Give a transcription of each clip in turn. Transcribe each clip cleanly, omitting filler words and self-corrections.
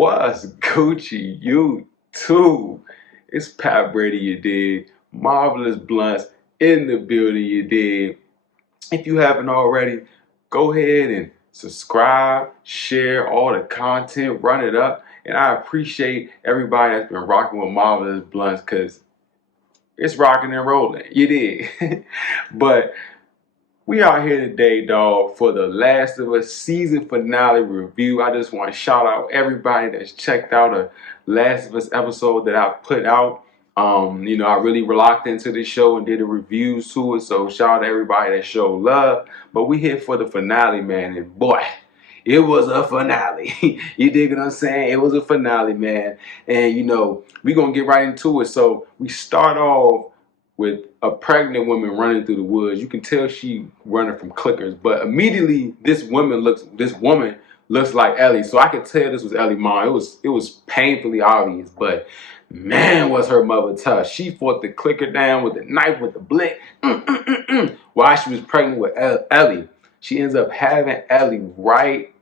What's Gucci? You too. It's Pap Brady, you did. Marvelous Bluntz in the building, you did. If you haven't already, go ahead and subscribe, share all the content, run it up. And I appreciate everybody that's been rocking with Marvelous Bluntz because it's rocking and rolling. You did. But we are here today, dog, for the Last of Us season finale review. I just want to shout out everybody that's checked out a Last of Us episode that I put out. I really locked into the show and did the reviews to it. So shout out to everybody that showed love. But we here for the finale, man. And boy, it was a finale. You dig what I'm saying? It was a finale, man. And we're gonna get right into it. So we start off with a pregnant woman running through the woods. You can tell she running from clickers, but immediately this woman looks like Ellie. So I could tell this was Ellie's mom. It was painfully obvious, but man, was her mother tough. She fought the clicker down with the knife, with the blick, while she was pregnant with Ellie. She ends up having Ellie right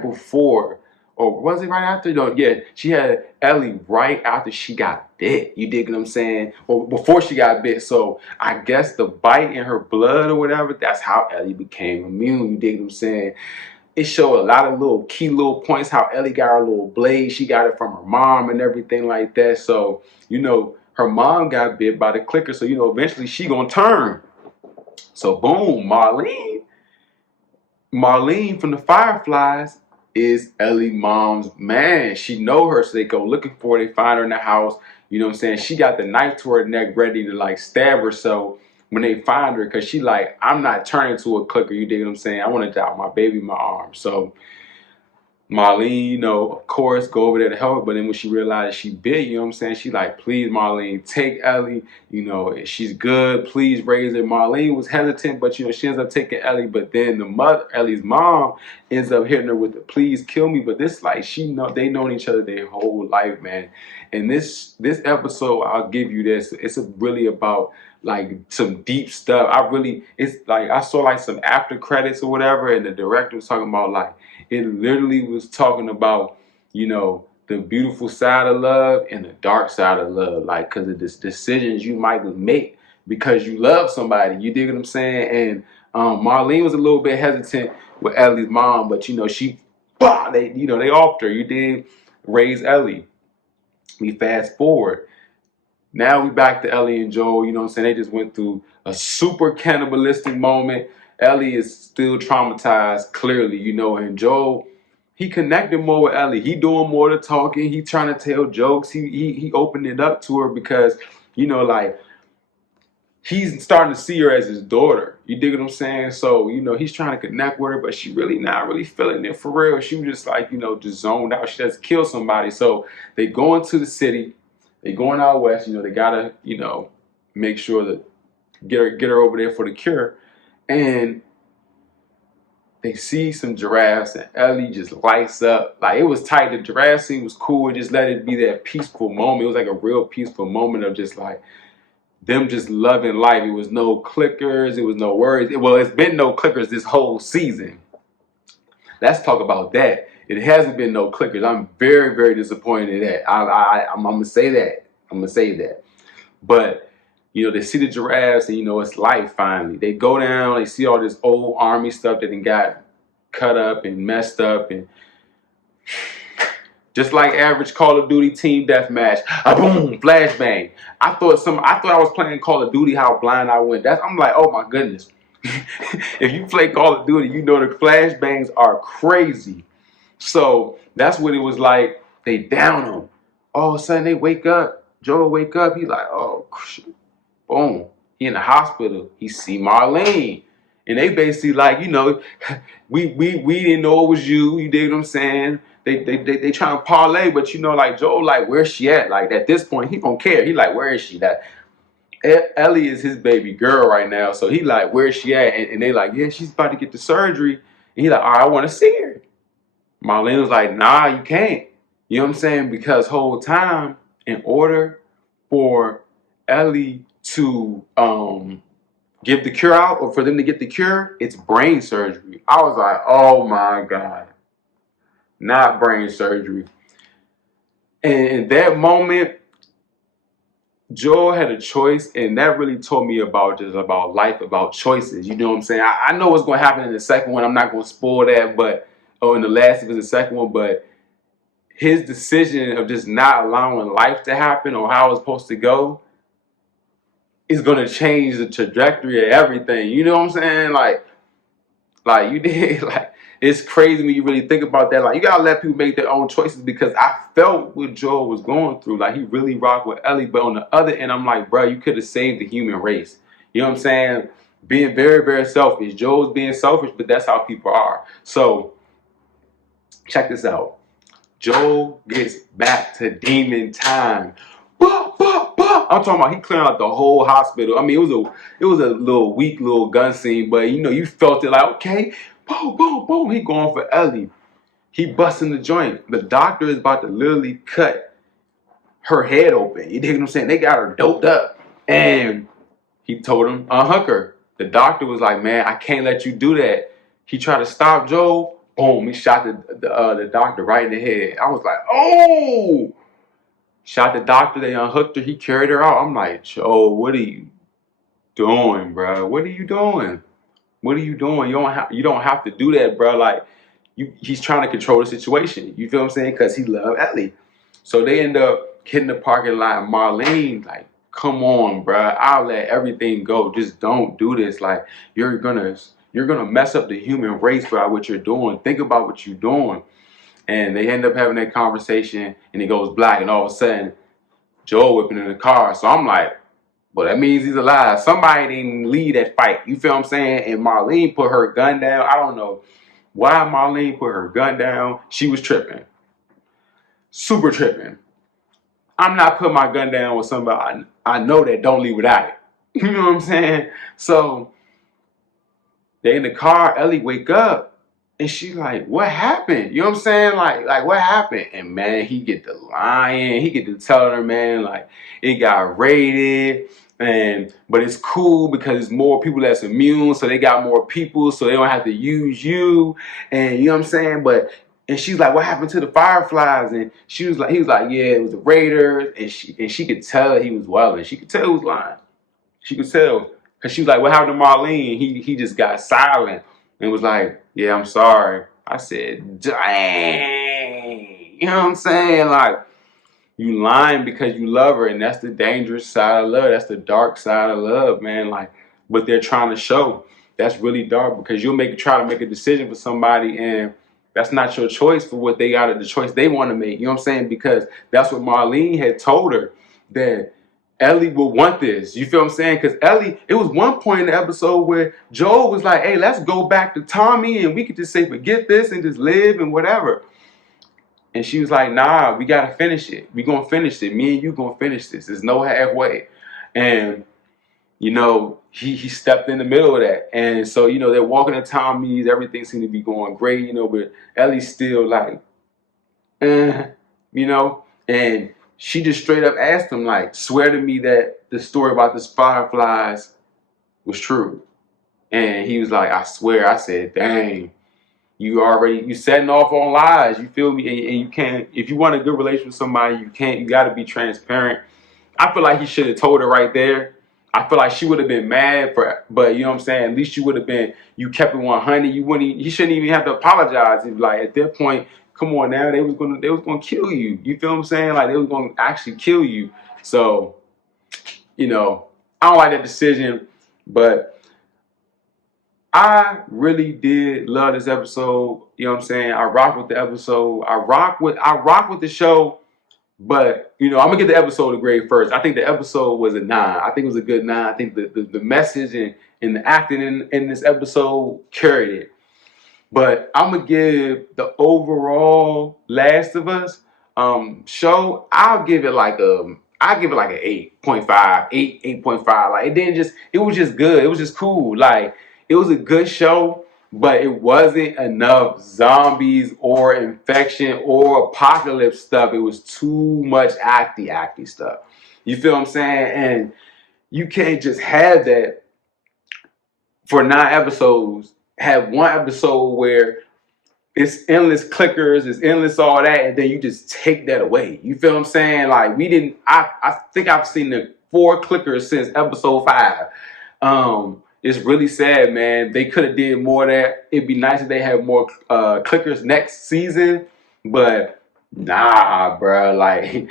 before, or was it right after? No, yeah, she had Ellie right after she got bit. You dig what I'm saying? Or before she got bit. So I guess the bite in her blood or whatever, that's how Ellie became immune. You dig what I'm saying? It showed a lot of little key little points how Ellie got her little blade. She got it from her mom and everything like that. So, her mom got bit by the clicker. So, eventually she gonna turn. So boom, Marlene from the Fireflies is Ellie mom's man. She know her, so they go looking for her. They find her in the house. You know what I'm saying? She got the knife to her neck ready to stab her. So when they find her, because she I'm not turning to a clicker. You dig what I'm saying? I want to die with my baby in my arms. So Marlene, of course, go over there to help her. But then when she realized she bit, you know what I'm saying? She please, Marlene, take Ellie. She's good. Please raise her. Marlene was hesitant, but, she ends up taking Ellie. But then Ellie's mom, ends up hitting her with the please kill me. But this, they known each other their whole life, man. And this episode, I'll give you this. It's really about some deep stuff. I saw some after credits or whatever, and the director was talking about it literally was talking about, the beautiful side of love and the dark side of love, because of this decisions you might make because you love somebody. You dig what I'm saying? And Marlene was a little bit hesitant with Ellie's mom, but they offed her. You did raise Ellie. We fast forward. Now we back to Ellie and Joel. You know what I'm saying? They just went through a super cannibalistic moment. Ellie is still traumatized, clearly, and Joel, he connected more with Ellie. He doing more of the talking. He trying to tell jokes. He opened it up to her because, he's starting to see her as his daughter. You dig what I'm saying? So, he's trying to connect with her, but she really not really feeling it for real. She was just just zoned out. She just killed somebody. So they go into the city. They going out west. They gotta, make sure that get her over there for the cure. And they see some giraffes, and Ellie just lights up. It was tight. The giraffe scene was cool. Just let it be that peaceful moment. It was a real peaceful moment of just them just loving life. It was no clickers. It was no worries. It's been no clickers this whole season. Let's talk about that. It hasn't been no clickers. I'm very, very disappointed in that. I'm gonna say that. I'm gonna say that. But they see the giraffes and it's life finally. They go down, they see all this old army stuff that got cut up and messed up, and just like average Call of Duty team deathmatch, boom, flashbang. I thought I was playing Call of Duty, how blind I went. I'm like, oh my goodness. If you play Call of Duty, the flashbangs are crazy. So that's what it was like. They down them. All of a sudden they wake up. Joel wake up. He's like, oh, boom. He in the hospital. He see Marlene. And they basically we didn't know it was you. You dig what I'm saying? They trying to parlay, but Joel, where's she at? At this point, he don't care. He where is she? That Ellie is his baby girl right now. So he where's she at? And they yeah, she's about to get the surgery. And he all right, I want to see her. Marlene was nah, you can't. You know what I'm saying? Because whole time, in order for Ellie to give the cure out, or for them to get the cure, it's brain surgery. I was like, oh my God. not brain surgery. And in that moment, Joel had a choice, and that really told me about just about life, about choices. You know what I'm saying? I know what's going to happen in the second one. I'm not going to spoil that, but in the last, if it's the second one, but his decision of just not allowing life to happen or how it's supposed to go is going to change the trajectory of everything. You know what I'm saying? Like you did, like it's crazy when you really think about that. Like you gotta let people make their own choices because I felt what Joel was going through. Like he really rocked with Ellie, but on the other end, I'm like, bro, you could have saved the human race. You know what I'm saying? Being very, very selfish. Joel's being selfish, but that's how people are. So check this out. Joel gets back to demon time. I'm talking about he clearing out the whole hospital. I mean, it was a little weak little gun scene, but you know, you felt it like, okay, boom, boom, boom. He going for Ellie. He busting the joint. The doctor is about to literally cut her head open. You dig what I'm saying? They got her doped up. And he told him, unhook her. The doctor was like, man, I can't let you do that. He tried to stop Joel. Boom, he shot the doctor right in the head. I was like, oh! Shot the doctor, they unhooked her, he carried her out. I'm like, Joe, what are you doing, bro? What are you doing? What are you doing? You don't have to do that, bro. Like, he's trying to control the situation. You feel what I'm saying? Because he loved Ellie. So they end up hitting the parking lot. Marlene, like, come on, bro. I'll let everything go. Just don't do this. Like, you're gonna mess up the human race by what you're doing. Think about what you're doing. And they end up having that conversation, and it goes black, and all of a sudden, Joel whipping in the car. So I'm like, well, that means he's alive. Somebody didn't lead that fight. You feel what I'm saying? And Marlene put her gun down. I don't know why Marlene put her gun down. She was tripping. Super tripping. I'm not putting my gun down with somebody I know that don't leave without it. You know what I'm saying? So they in the car, Ellie wake up. And she like, what happened? You know what I'm saying? Like what happened? And man, he get to lying. He get to telling her, man, like it got raided. But it's cool because it's more people that's immune, so they got more people, so they don't have to use you. And you know what I'm saying? And she's like, what happened to the fireflies? And he was like, yeah, it was the raiders. And she could tell he was wilding. She could tell he was lying. She could tell. Cause she was like, what happened to Marlene? He just got silent and was like, yeah, I'm sorry. I said, dang. You know what I'm saying? Like, you lying because you love her, and that's the dangerous side of love. That's the dark side of love, man. Like, what they're trying to show. That's really dark because you'll try to make a decision for somebody, and that's not your choice for what they got, the choice they want to make. You know what I'm saying? Because that's what Marlene had told her, that Ellie will want this. You feel what I'm saying? Because Ellie, it was one point in the episode where Joel was like, hey, let's go back to Tommy and we could just say, forget this and just live and whatever. And she was like, nah, we got to finish it. We going to finish it. Me and you going to finish this. There's no halfway. And, you know, he stepped in the middle of that. And so, you know, they're walking to Tommy's. Everything seemed to be going great, you know, but Ellie's still like, you know, and she just straight up asked him, like, swear to me that the story about the fireflies was true. And he was like, I swear. I said, dang, you setting off on lies. You feel me? And you can't, if you want a good relationship with somebody, you got to be transparent. I feel like he should have told her right there. I feel like she would have been mad but you know what I'm saying? At least you kept it 100. He shouldn't even have to apologize. If like at that point, come on now, they was gonna kill you. You feel what I'm saying? Like they was gonna actually kill you. So, you know, I don't like that decision, but I really did love this episode. You know what I'm saying? I rock with the episode. I rock with the show. But, you know, I'm going to get the episode a grade first. I think the episode was a 9. I think it was a good 9. I think the message and the acting in this episode carried it. But I'm going to give the overall Last of Us show, I'll give it like an 8.5, 8.5. Like it was just good. It was just cool. Like it was a good show. But it wasn't enough zombies or infection or apocalypse stuff. It was too much acty stuff. You feel what I'm saying? And you can't just have that for 9 episodes. Have one episode where it's endless clickers, it's endless all that, and then you just take that away. You feel what I'm saying? Like we didn't. I think I've seen the 4 clickers since episode 5. It's really sad, man. They could have did more of that. It'd be nice if they had more clickers next season, but nah, bro. Like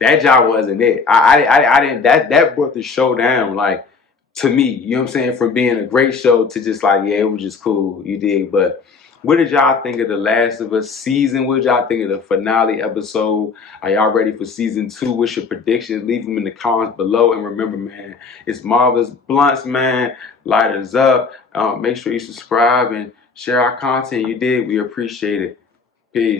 that job wasn't it. I didn't. That brought the show down. Like to me, you know what I'm saying? From being a great show to just like, yeah, it was just cool. You did, but. What did y'all think of The Last of Us season? What did y'all think of the finale episode? Are y'all ready for season 2? What's your predictions? Leave them in the comments below. And remember, man, it's Marvelous Bluntz, man. Light us up. Make sure you subscribe and share our content. You did. We appreciate it. Peace.